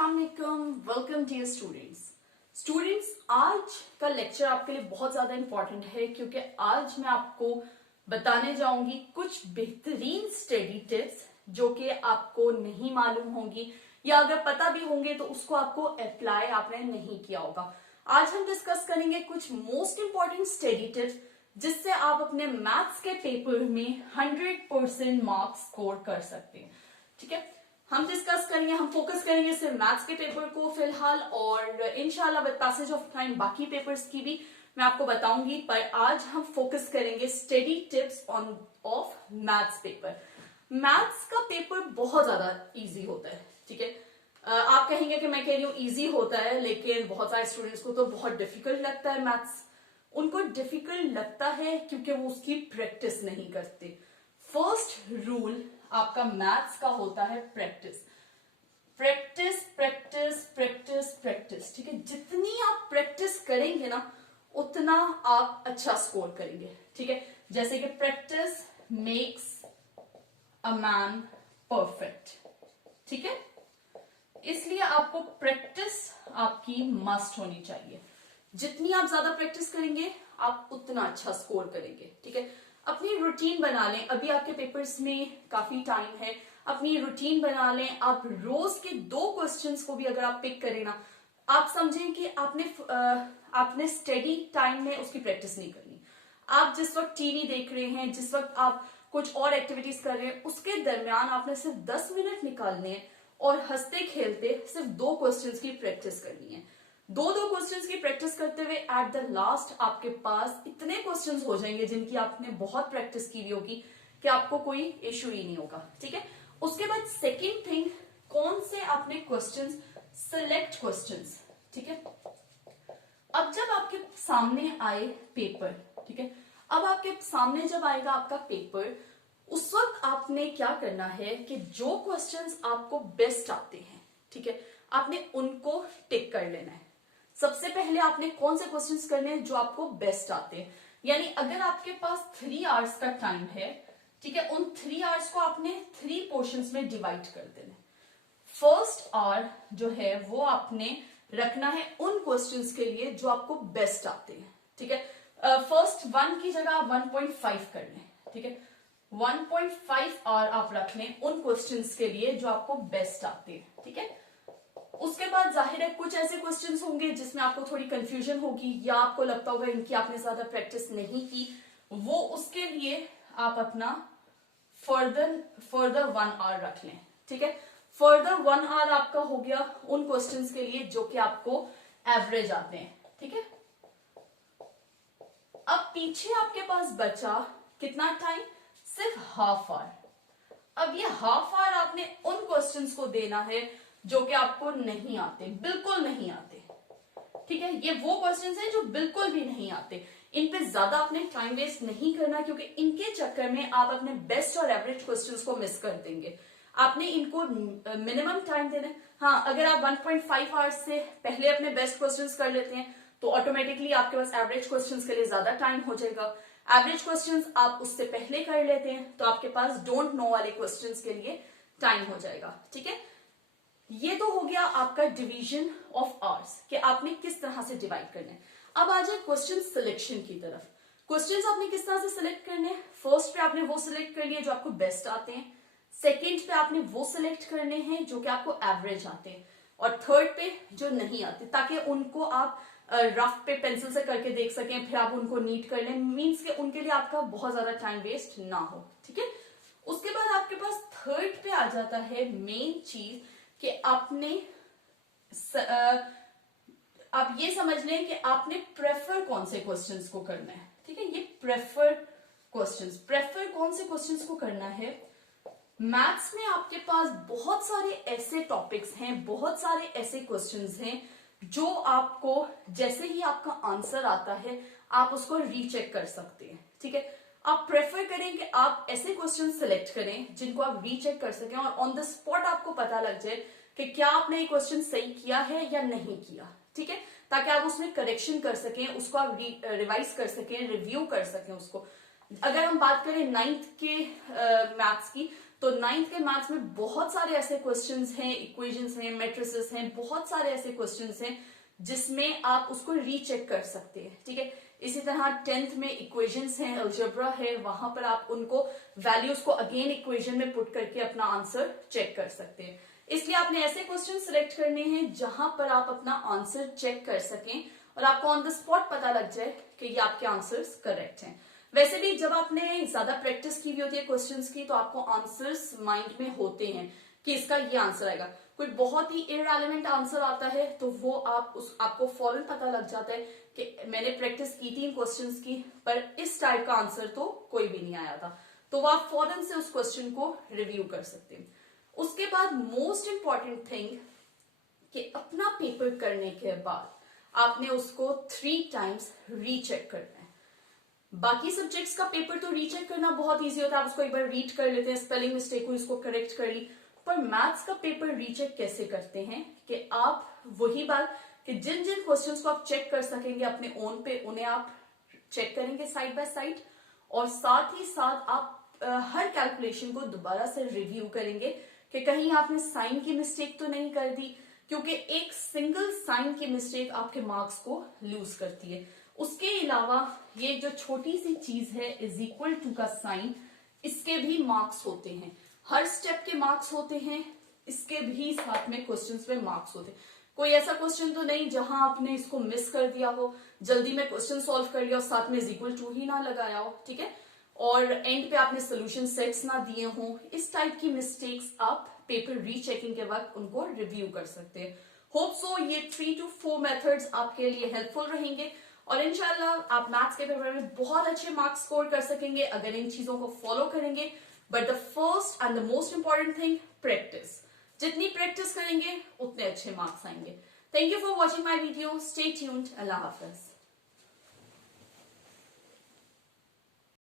अस्सलाम वालेकुम, welcome dear students. आज का लेक्चर आपके लिए बहुत ज्यादा इंपॉर्टेंट है क्योंकि आज मैं आपको बताने जाऊंगी कुछ बेहतरीन स्टडी टिप्स जो कि आपको नहीं मालूम होंगी या अगर पता भी होंगे तो उसको आपको अप्लाई आपने नहीं किया होगा। आज हम डिस्कस करेंगे कुछ मोस्ट इंपॉर्टेंट स्टडी टिप्स जिससे आप अपने मैथ्स के पेपर में 100% मार्क्स स्कोर कर सकते हैं। ठीक है, हम डिस्कस करेंगे, हम फोकस करेंगे सिर्फ मैथ्स के पेपर को फिलहाल, और इंशाल्लाह विद पैसेज ऑफ टाइम बाकी पेपर्स की भी मैं आपको बताऊंगी, पर आज हम फोकस करेंगे study tips on off maths paper. Maths का पेपर बहुत ज्यादा इजी होता है। ठीक है, आप कहेंगे कि मैं कह रही हूँ इजी होता है, लेकिन बहुत सारे स्टूडेंट्स को तो बहुत डिफिकल्ट लगता है मैथ्स। उनको डिफिकल्ट लगता है क्योंकि वो उसकी प्रैक्टिस नहीं करते। फर्स्ट रूल आपका मैथ्स का होता है practice, practice practice practice practice. ठीक है, जितनी आप प्रैक्टिस करेंगे ना उतना आप अच्छा स्कोर करेंगे। ठीक है, जैसे कि practice makes a man perfect. ठीक है, इसलिए आपको प्रैक्टिस आपकी मस्ट होनी चाहिए। जितनी आप ज्यादा प्रैक्टिस करेंगे आप उतना अच्छा स्कोर करेंगे। ठीक है, अपनी रूटीन बना लें। अभी आपके पेपर्स में काफी टाइम है, अपनी रूटीन बना लें। आप रोज के 2 क्वेश्चंस को भी अगर आप पिक करें ना, आप समझें कि आपने स्टडी टाइम में उसकी प्रैक्टिस नहीं करनी। आप जिस वक्त टीवी देख रहे हैं, जिस वक्त आप कुछ और एक्टिविटीज कर रहे हैं, उसके दरमियान आपने सिर्फ 10 मिनट निकालने हैं और हंसते खेलते सिर्फ 2 क्वेश्चंस की प्रैक्टिस करनी है। 2 क्वेश्चंस की प्रैक्टिस करते हुए एट द लास्ट आपके पास इतने क्वेश्चंस हो जाएंगे जिनकी आपने बहुत प्रैक्टिस की हुई होगी कि आपको कोई इश्यू ही नहीं होगा। ठीक है, उसके बाद सेकंड थिंग, कौन से आपने क्वेश्चंस, सिलेक्ट क्वेश्चंस। ठीक है, अब जब आपके सामने आए पेपर, ठीक है, अब आपके सामने जब आएगा आपका पेपर, उस वक्त आपने क्या करना है कि जो क्वेश्चंस आपको बेस्ट आते हैं, ठीक है, आपने उनको टिक कर लेना है। सबसे पहले आपने कौन से क्वेश्चंस करने हैं जो आपको बेस्ट आते हैं। यानी अगर आपके पास 3 आवर्स का टाइम है, ठीक है, उन 3 आवर्स को आपने 3 पोर्शंस में डिवाइड कर देना। फर्स्ट आवर जो है वो आपने रखना है उन क्वेश्चंस के लिए जो आपको बेस्ट आते हैं। ठीक है, फर्स्ट 1 की जगह आप 1.5 कर लें। ठीक है, 1.5 आवर आप रख लें उन क्वेश्चंस के लिए जो आपको बेस्ट आते हैं। ठीक है, उसके बाद जाहिर है कुछ ऐसे क्वेश्चंस होंगे जिसमें आपको थोड़ी कंफ्यूजन होगी या आपको लगता होगा इनकी आपने ज्यादा प्रैक्टिस नहीं की, वो उसके लिए आप अपना फर्दर 1 आवर रख लें। ठीक है, फर्दर 1 आवर आपका हो गया उन क्वेश्चंस के लिए जो कि आपको एवरेज आते हैं। ठीक है, अब पीछे आपके पास बचा कितना टाइम, सिर्फ हाफ आवर। अब ये हाफ आवर आपने उन क्वेश्चंस को देना है जो कि आपको नहीं आते, बिल्कुल नहीं आते। ठीक है, ये वो क्वेश्चंस हैं जो बिल्कुल भी नहीं आते। इन पे ज्यादा आपने टाइम वेस्ट नहीं करना क्योंकि इनके चक्कर में आप अपने बेस्ट और एवरेज क्वेश्चंस को मिस कर देंगे। आपने इनको मिनिमम टाइम देना है। हाँ, अगर आप 1.5 आवर्स से पहले अपने बेस्ट क्वेश्चंस कर लेते हैं तो ऑटोमेटिकली आपके पास एवरेज क्वेश्चंस के लिए ज्यादा टाइम हो जाएगा। एवरेज क्वेश्चंस आप उससे पहले कर लेते हैं तो आपके पास डोंट नो वाले क्वेश्चंस के लिए टाइम हो जाएगा। ठीक है, ये तो हो गया आपका डिवीजन ऑफ आवर्स कि आपने किस तरह से डिवाइड करना है। अब आ जाए क्वेश्चन सिलेक्शन की तरफ। क्वेश्चंस आपने किस तरह से सिलेक्ट करने हैं। फर्स्ट पे आपने वो सिलेक्ट कर लिए जो आपको बेस्ट आते हैं, सेकंड पे आपने वो सिलेक्ट करने हैं जो कि आपको एवरेज आते हैं, और थर्ड पे जो नहीं आते, ताकि उनको आप रफ पे पेंसिल से करके देख सकें, फिर आप उनको नीट कर लें, मीन्स के उनके लिए आपका बहुत ज्यादा टाइम वेस्ट ना हो। ठीक है, उसके बाद आपके पास थर्ड पे आ जाता है मेन चीज कि आपने आप ये समझ लें कि आपने प्रेफर कौन से क्वेश्चंस को करना है। ठीक है, ये प्रेफर कौन से क्वेश्चंस को करना है। मैथ्स में आपके पास बहुत सारे ऐसे टॉपिक्स हैं, बहुत सारे ऐसे क्वेश्चंस हैं जो आपको जैसे ही आपका आंसर आता है आप उसको रीचेक कर सकते हैं। ठीक है, आप प्रेफर करें कि आप ऐसे क्वेश्चन सिलेक्ट करें जिनको आप रीचेक कर सकें और ऑन द स्पॉट आपको पता लग जाए कि क्या आपने ये क्वेश्चन सही किया है या नहीं किया। ठीक है, ताकि आप उसमें करेक्शन कर सकें, उसको आप रिवाइज कर सकें, रिव्यू कर सकें उसको। अगर हम बात करें 9th के मैथ्स की, तो 9th के मैथ्स में बहुत सारे ऐसे क्वेश्चंस हैं, इक्वेशंस हैं, मैट्रिसेस हैं, बहुत सारे ऐसे क्वेश्चंस हैं जिसमें आप उसको रीचेक कर सकते हैं, ठीक है। इसी तरह 10th में इक्वेशंस हैं, अलजेब्रा है, वहां पर आप उनको वैल्यूज को अगेन इक्वेशन में पुट करके अपना आंसर चेक कर सकते हैं। इसलिए आपने ऐसे क्वेश्चन सिलेक्ट करने हैं जहां पर आप अपना आंसर चेक कर सकें और आपको ऑन द स्पॉट पता लग जाए कि ये आपके आंसर्स करेक्ट हैं। वैसे भी जब आपने ज्यादा प्रैक्टिस की हुई होती है क्वेश्चंस की, तो आपको आंसर्स माइंड में होते हैं कि इसका ये आंसर आएगा। कोई बहुत ही इररेलेवेंट आंसर आता है तो वो आपको फौरन पता लग जाता है कि मैंने प्रैक्टिस की थी इन क्वेश्चंस की, पर इस टाइप का आंसर तो कोई भी नहीं आया था, तो वो आप फौरन से उस क्वेश्चन को रिव्यू कर सकते हैं। उसके बाद मोस्ट इंपॉर्टेंट थिंग कि अपना पेपर करने के बाद आपने उसको 3 टाइम्स रीचेक करना है। बाकी सब्जेक्ट्स का पेपर तो रीचेक करना बहुत इजी होता है, आप उसको एक बार रीड कर लेते हैं, स्पेलिंग मिस्टेक हुई उसको करेक्ट कर ली। पर मैथ्स का पेपर रीचेक कैसे करते हैं कि आप वही बात कि जिन जिन क्वेश्चंस को आप चेक कर सकेंगे अपने ओन पे, उन्हें आप चेक करेंगे साइड बाय साइड, और साथ ही साथ आप हर कैलकुलेशन को दोबारा से रिव्यू करेंगे कि कहीं आपने साइन की मिस्टेक तो नहीं कर दी, क्योंकि एक सिंगल साइन की मिस्टेक आपके मार्क्स को लूज करती है। उसके अलावा ये जो छोटी सी चीज है इज इक्वल टू का साइन, इसके भी मार्क्स होते हैं, हर स्टेप के मार्क्स होते हैं, इसके भी साथ में क्वेश्चंस में मार्क्स होते हैं। कोई ऐसा क्वेश्चन तो नहीं जहां आपने इसको मिस कर दिया हो, जल्दी में क्वेश्चन सॉल्व कर लिया और साथ में इज इक्वल टू ही ना लगाया हो, ठीक है, और एंड पे आपने सोल्यूशन सेट्स ना दिए हों। इस टाइप की मिस्टेक्स आप पेपर रीचेकिंग के वक्त उनको रिव्यू कर सकते हैं। होप सो ये 3 to 4 मेथड्स आपके लिए हेल्पफुल रहेंगे और इंशाल्लाह आप मैथ्स के पेपर में बहुत अच्छे मार्क्स स्कोर कर सकेंगे अगर इन चीजों को फॉलो करेंगे। But the first and the most important thing, practice. जितनी प्रैक्टिस करेंगे उतने अच्छे मार्क्स आएंगे। Thank you for watching my video. Stay tuned. Allah Hafiz.